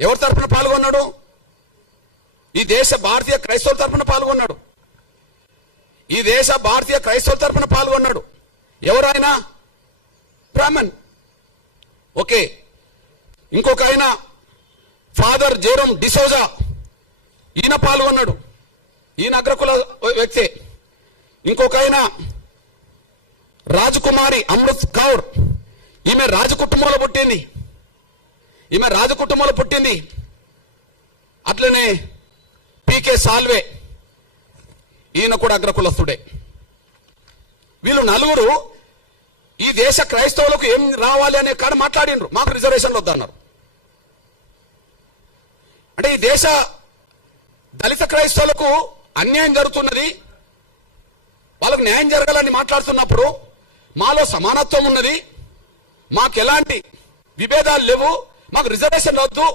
ఎవరి తరఫున పాల్గొన్నాడు? ఈ దేశ భారతీయ క్రైస్తవుల తరఫున పాల్గొన్నాడు. ఈ దేశ భారతీయ క్రైస్తవుల తరఫున పాల్గొన్నాడు. ఎవరైనా బ్రాహ్మణ్. ఓకే, ఇంకొక ఆయన ఫాదర్ జెరోమ్ డిసోజా, ఈయన పాల్గొన్నాడు. ఈయన అగ్రకుల వ్యక్తే. ఇంకొక ఆయన రాజకుమారి అమృత్ కౌర్, ఈమె రాజకుటుంబంలో పుట్టింది. అట్లనే పీకే సాల్వే, ఈయన కూడా అగ్రకులస్తుడే. వీళ్ళు నలుగురు ఈ దేశ క్రైస్తవులకు ఏం రావాలి అనే కాడ మాట్లాడిండ్రు. మాకు రిజర్వేషన్లు వద్దన్నారు. అంటే ఈ దేశ దళిత క్రైస్తవులకు అన్యాయం జరుగుతున్నది, వాళ్ళకు న్యాయం జరగాలని మాట్లాడుతున్నప్పుడు మాలో సమానత్వం ఉన్నది, మాకు ఎలాంటి విభేదాలు లేవు, మాకు రిజర్వేషన్ వద్దు